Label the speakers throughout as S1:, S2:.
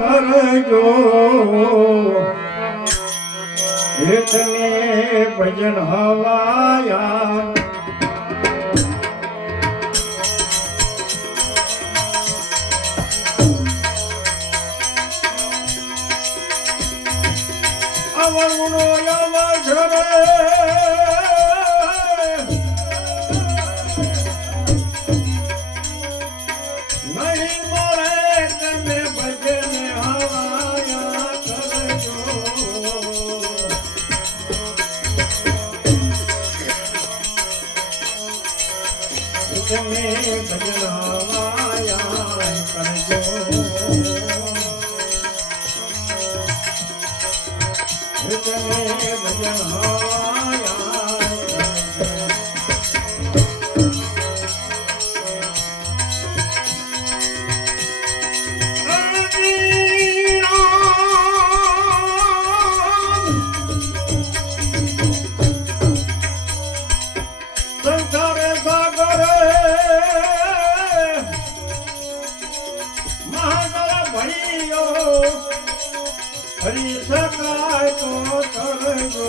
S1: કરજો. હેતને ભજન હવાયા. અવળુનો અવસરે નહીં તમે ભજન હવાયા શકાય તો કરજો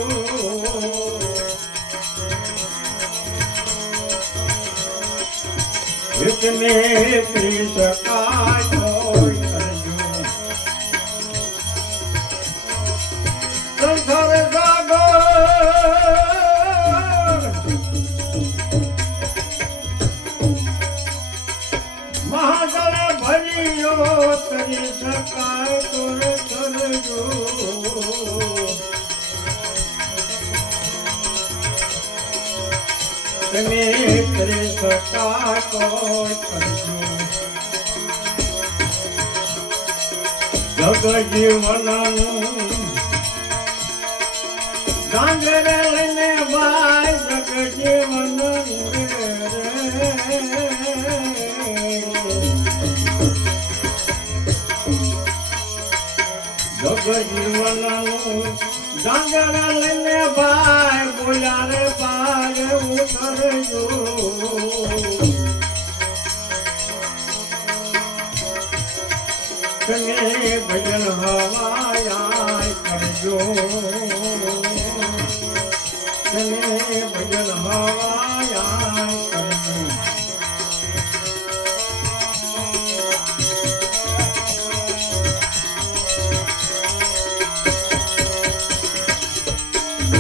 S1: એકને કરી શકાય તો કરજો સંસારે સાગર મહાજળ ભર્યો કરી કરજો તમે કરી શકાય તો કરજો જગ જીવનનું ડાંગરે લઈને ભાઈ જગ જગ જીવનનું ડાંગરે લઈને ભાઈ બોલ્યા રે ભાઈ ઉતરજો તમે ભજન હવાયા કરજો. તમે ભજન હવાયા કરજો.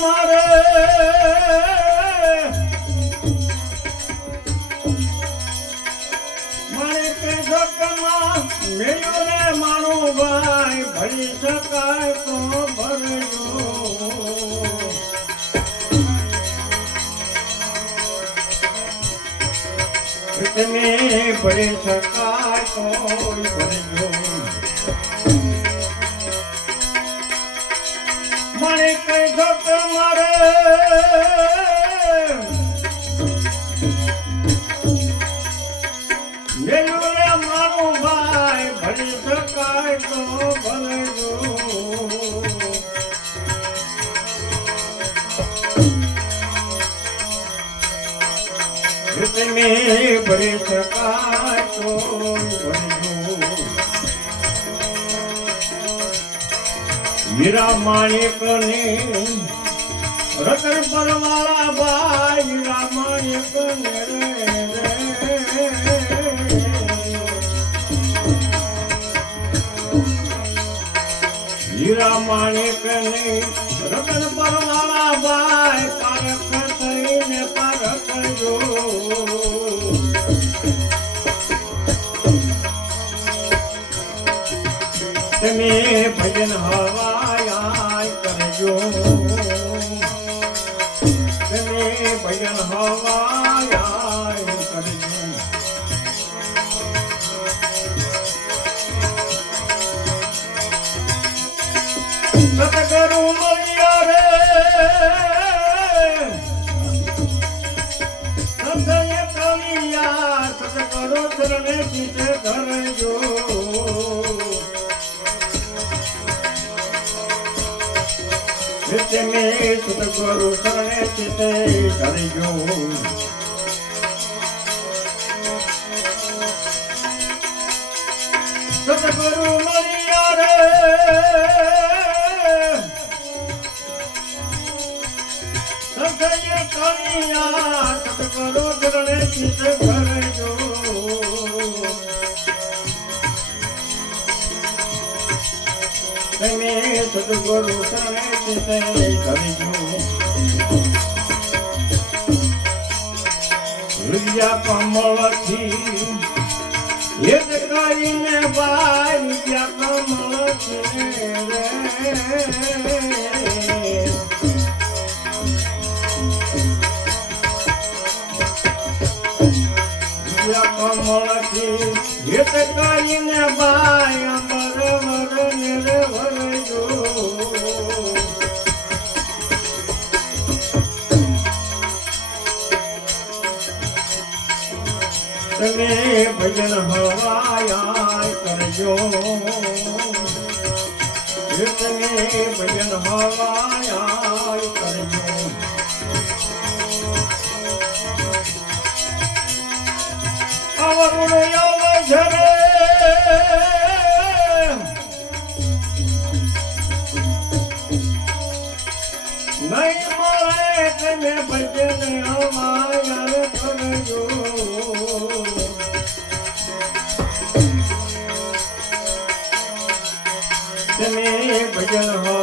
S1: મારે. મારો ભાઈ. ભરી શકાય તો તમે ભરી શકાય તો મને કઈ દોત મારે. મેલું રે મારું ભાઈ ભરી શકાય તો તમે ભરી શકાય તો મીરા માણેક ને રતન પરવાળા ભાઈ મીરા માણેક ને હીરા માણેક ને રતન પરવાળા ભાઈ પારખ થઈને પારખજો તમે ભજન હવા ચરણે ચિત ધરજો નિત્યમે સતગુરુ ચરણે ચિત ધરજો સતગુરુ મળ્યા સદગુરુ શરણે ચિત ધરજો વિદ્યા કમળથી હેત કરીને બાય વિદ્યા કમળથી રે કમળથી હેત કરીને બાય અમર વર. નિર્ભરજો તમે ભજન હવાયા કરજો. તમે ભજન હવાયા કરજો. અવરુણ અવસરે નહીં મળે તમે ભજન હવાયા કરજો. તમે ભજન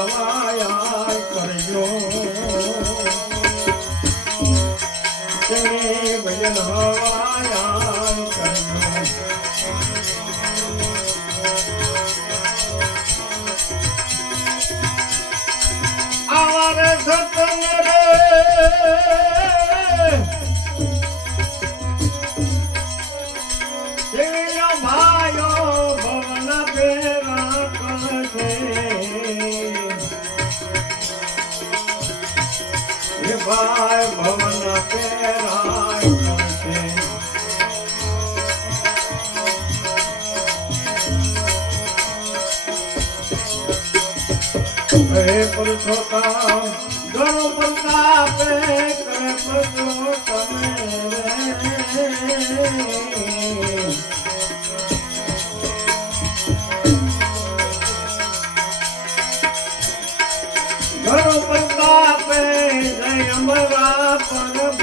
S1: હે પુરુષોત્તમ ઘણો પ્રતાપે કરે પુરુષોત્તમ ઘણો પ્રતાપે જય અંબરા પર